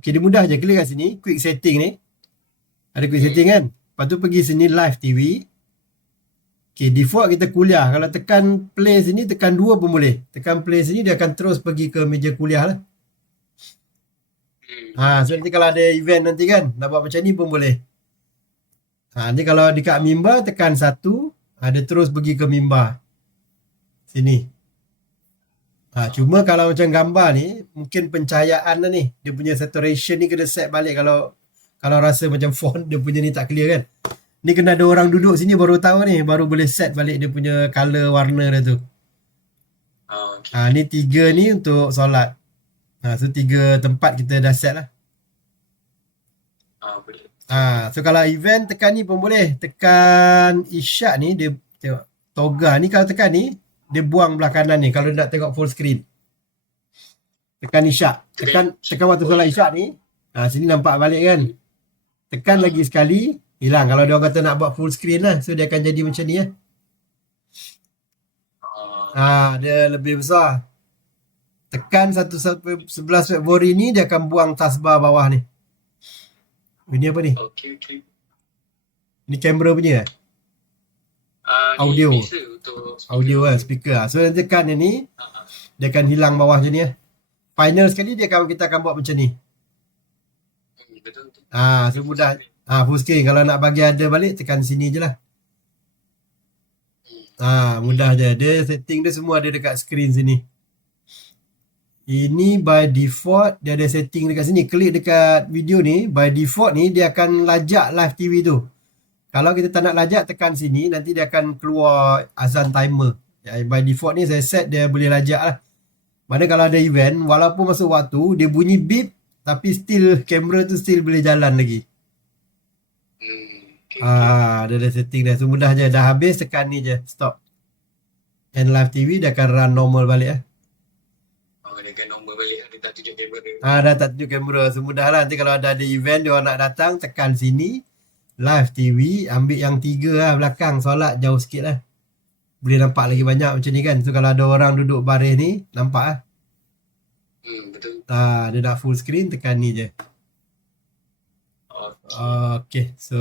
Okey, dia mudah je. Klik kat sini, quick setting ni. Ada quick setting kan? Lepas tu pergi sini live TV. Okey, default kita kuliah. Kalau tekan play sini, tekan 2 pun boleh. Tekan play sini, dia akan terus pergi ke meja kuliah lah. So nanti kalau ada event nanti kan, nak buat macam ni pun boleh. Ni kalau dekat mimbar, tekan 1, dia terus pergi ke mimbar. Sini. Cuma kalau macam gambar ni, mungkin pencahayaan lah ni. Dia punya saturation ni kena set balik kalau rasa macam font dia punya ni tak clear kan. Ni kena ada orang duduk sini baru tahu ni, baru boleh set balik dia punya color warna dia tu. Ni 3 ni untuk solat. So 3 tempat kita dah set lah. Boleh. So kalau event tekan ni pun boleh. Tekan isyak ni, dia tengok toga ni, kalau tekan ni dia buang belah kanan ni kalau nak tengok full screen. Tekan isyak. Tekan waktu solat isyak ni. Sini nampak balik kan. Tekan lagi sekali, hilang. Kalau dia orang kata nak buat full screen lah, so dia akan jadi macam ni lah. Dia lebih besar. Tekan 11 Februari ni, dia akan buang taskbar bawah ni. Ini apa ni? Okay. Ni kamera punya audio. Audio lah, speaker lah. So nanti tekan ni, dia akan hilang bawah macam ni lah. Final sekali kita akan buat macam ni. Betul. So mudah. Full screen. Kalau nak bagi ada balik, tekan sini je lah. Mudah je. Dia setting dia semua ada dekat screen sini. Ini by default dia ada setting dekat sini. Klik dekat video ni, by default ni dia akan lajak live TV tu. Kalau kita tak nak lajak, tekan sini, nanti dia akan keluar azan timer. By default ni saya set dia boleh lajak lah. Mana kalau ada event, walaupun masuk waktu, dia bunyi beep, tapi still kamera tu still boleh jalan lagi. Dia ada setting dah. So mudah je. Dah habis, tekan ni je. Stop. And live TV dia akan run normal balik lah. Dia akan normal balik. Dia tak tunjuk kamera. Dah tak tunjuk kamera. So mudah lah. Nanti kalau ada event, dia orang nak datang, tekan sini. Live TV. Ambil yang 3 lah belakang. Solat jauh sikit lah. Boleh nampak lagi banyak macam ni kan. So kalau ada orang duduk baris ni, nampak lah. Betul. Dia nak full screen, tekan ni je. Okay. So